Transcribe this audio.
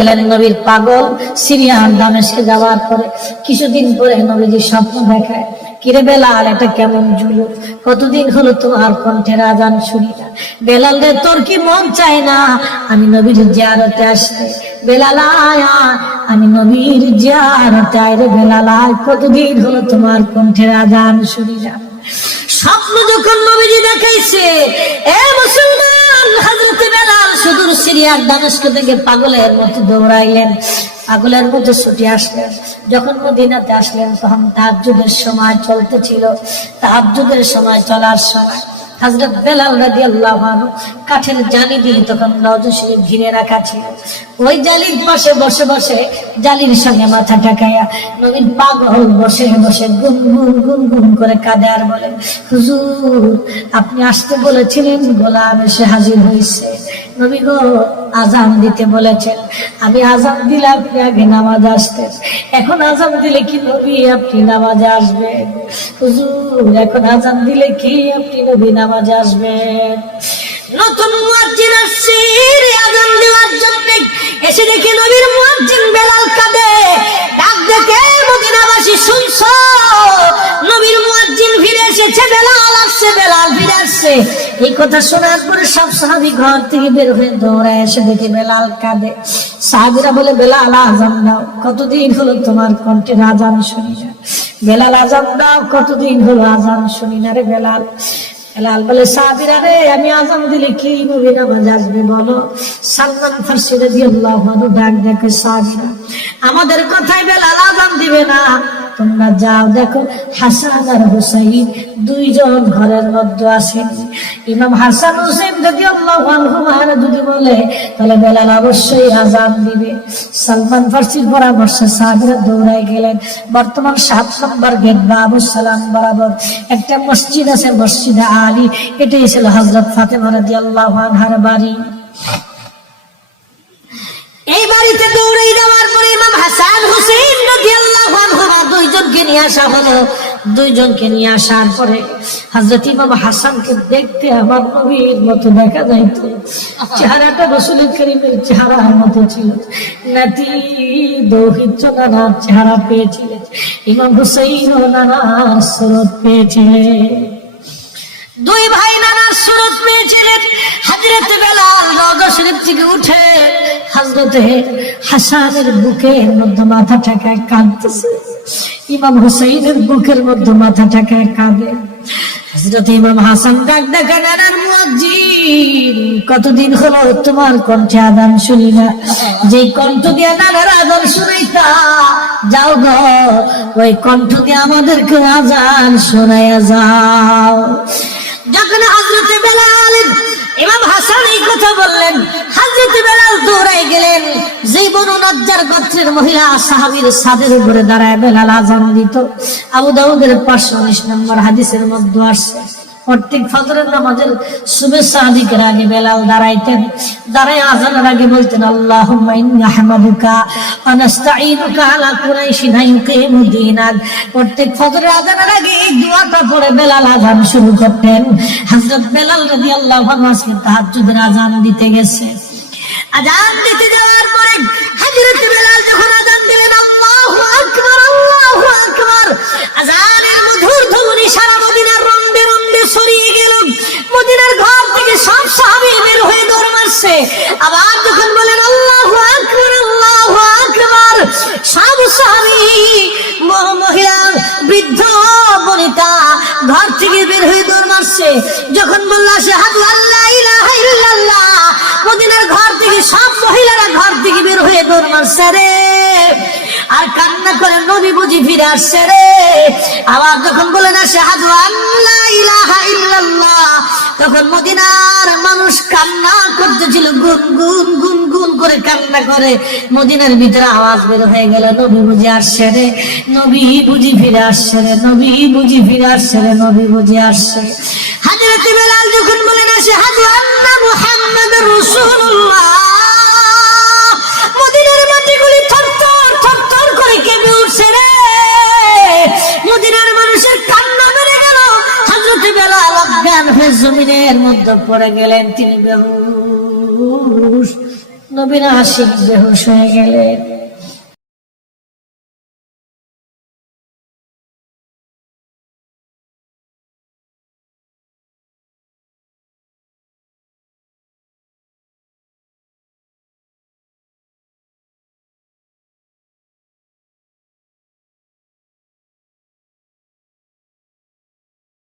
গেলেন নবীর পাগল সিরিয়ান দামেশকে যাওয়ার পরে কিছুদিন পরে নবীজি স্বপ্ন দেখায়। কিরে বেলাল, এটা কেমন জুলু কতদিন হলো তোমার কণ্ঠের আজান শুনি না। বেলাল রে, তোর কি মন চাই না? আমি নবীর জিয়ারতে আসতে। বেলাল আয় আমি নবীর জিয়ারতে আয় রে বেলাল আয়। কতদিন হলো তোমার কণ্ঠের আজান শুনি না। স্বপ্ন যখন নবীজি দেখাইছে, এ মুসলমান, হযরত বেলাল সুদূর সিরিয়ার দামেস্ক থেকে পাগলের মতো দৌড়াইলেন। পাগলের মধ্যে ছুটে আসলেন। যখন মদিনাতে আসলেন, তখন তাহাজ্জুদের সময় চলতেছিল। তাহাজ্জুদের সময় চলার সময় হযরত বেলাল রাদিয়াল্লাহু আনহু কাঠের জালি দিয়ে তখন শরীফ ঘিরে রাখা ছিল। ওই জালির পাশে বসে বসে জালির সঙ্গে মাথা ঠাকাইয়া নবীর পাগল বসে বসে গুনগুন গুনগুন করে কাঁদে আর বলে, হুজুর, আপনি আসতে বলেছিলেন গোলাম এসে হাজির হয়েছে নবী গো আজান দিতে বলেছেন। আমি আজান দিলে আপনি আগে নামাজ আসতেন। এখন আজান দিলে কি নবী আপনি নামাজে আসবেন? হুজুর, এখন আজান দিলে কি আপনি নবী নামাজে আসবেন? নতুন মুয়াজ্জিন আসছে আজান দেওয়ার জন্য। এসে দেখে নবীর মুয়াজ্জিন বেলাল কাঁদে। ডাক দেখে, মদিনাবাসী, শুনছো? নবীর মুয়াজ্জিন ফিরে এসেছে, বেলাল আসছে, বেলাল ফিরে আসছে। এই কথা শোনার পরে সব সাহাবী ঘর থেকে বের হয়ে দৌড়ায় এসে দেখে বেলাল কাঁদে। সাহাবীরা বলে, বেলাল আজান দাও। কতদিন হলো তোমার কণ্ঠে আজান শুনি না? বেলাল আজান দাও। কতদিন হলো আজান শুনি না রে বেলাল? লাল বলে, সাহাবিরা রে, আমি আজান দিলে কি নবী নামাজ আসবে বলো? সালমান ফার্সি রাদিয়াল্লাহু আনহু ডাক দেখে, সাহাবিরা, আমাদের কথাই বেলাল আজান দিবে না। তোমরা যাও, দেখো হাসান আর হুসাইন দুইজন ঘরের মধ্যে আসেন ইমাম হাসান হুসেন যদি আল্লাহ যদি বলে, তাহলে বেলাল অবশ্যই আজান দিবে। সালমান ফার্সির পরামর্শে সাহাবিরা দৌড়ায় গেলেন। বর্তমান সাত নম্বর গেট বাবু সালাম বরাবর একটা মসজিদ আছে, মসজিদে আলী। এটাই ছিল হজরত ফাতেমা রাজি আল্লাহ বাড়ি। এই বাড়িতে দৌড়ে যাওয়ার পরে ইমাম হাসান হুসেন রাদিয়াল্লাহু আনহুমা দুইজনকে নিয়ে আসা হলো। দুইজনকে নিয়ে আসার পরে হযরত ইমাম হাসানকে দেখতে আমার নবীর মতো দেখা যাইতো। চেহারাটা রসুল করিমের চেহারার মতো ছিল। নাতি দৌহিত্র নানার চেহারা পেয়েছিলেন ইমাম হুসেইন নানার সুরত পেয়েছিলেন দুই ভাই নানার সুরত পেয়েছিলেন হাজরত বেলাল রওজা শরীফ থেকে উঠে হাসানের বুকের মধ্যে মাথা ঠেকায় কাঁদতেছে। ইমাম হুসাইনের বুকের মধ্যে মাথা ঠেকায় কাঁদে ইমাম হাসান ডাক মুয়াজ্জিন, কতদিন হলো তোমার কণ্ঠে আদান শুনি না। যে কণ্ঠ দিয়ে নানার আদান শুনাইতা, যাও গো, ওই কণ্ঠ দিয়ে আমাদেরকে আজান শোনাইয়া যাও। যখন হজরতে বেলাল ইমাম হাসান এই কথা বললেন, হাজরত বেলাল দৌড়াই গেলেন যে বনু নজ্জার গোত্রের মহিলা সাহাবীর সাদের উপরে দাঁড়ায় বেলাল আজান দিত। আবু দাউদের পাঁচশো উনিশ নম্বর হাদিসের মধ্যে আসছে। প্রত্যেক ফজরের নামাজের শুভেচ্ছা আদিকের আগে বেলাল দাঁড়াইতেন। দাঁড়ায় আজানের আগে বলতেন আল্লাহ আহমদুকা অনাস্তাইনুকা আলা কুরাইশিন ইউকিমুদ্দিনাক প্রত্যেক ফজরের আজানের আগে এই দোয়াটা পড়ে বেলাল আজান শুরু করতেন। হযরত বেলাল রাদিয়াল্লাহু আনহু আজকে তাহাজ্জুদের আজান দিতে গেছে। আজান দিতে যাওয়ার পরে হযরত বেলাল যখন আজান দিলেন, আল্লাহু আকবার আল্লাহু আকবার। আজানের মধুর ধ্বনি সারা মারছে যখন বললা শাহাদু আল্লাহ, ইলাহা ইল্লাল্লাহ। মদিনার ঘর থেকে সব মহিলারা ঘর থেকে বের হয়ে দৌড় মারছে রে। আর কান্না করে নবী বুঝি ফিরে আসছে রে। আবার যখন বলে না শাহাদু আল্লাহ, ইলাহা ইল্লাল্লাহ, তখন মদিনার মানুষ কান্না করতেছিল, গুন গুন গুন গুন করে কান্না করে। মদিনার ভিতরে আওয়াজ বের হয়ে গেল, নবী বুঝি আসছে রে, নবী বুঝি ফিরে আসছে রে, নবী বুঝি ফিরে আসছে রে, নবী বুঝি আসছে। হাজরত বেলাল যখন বলে না শাহাদু আন্না মুহাম্মাদুর রাসূলুল্লাহ। মদিনার মাটিগুলি থরথর থরথর করে কেঁপে উঠছে রে। মদিনার মানুষের কান্না বেড়ে গেল। হযরত বেলাল অজ্ঞান হয়ে জমিনের মধ্যে পড়ে গেলেন। তিনি বেহুশ, নবীরা হাসি বেহুশ হয়ে গেলেন।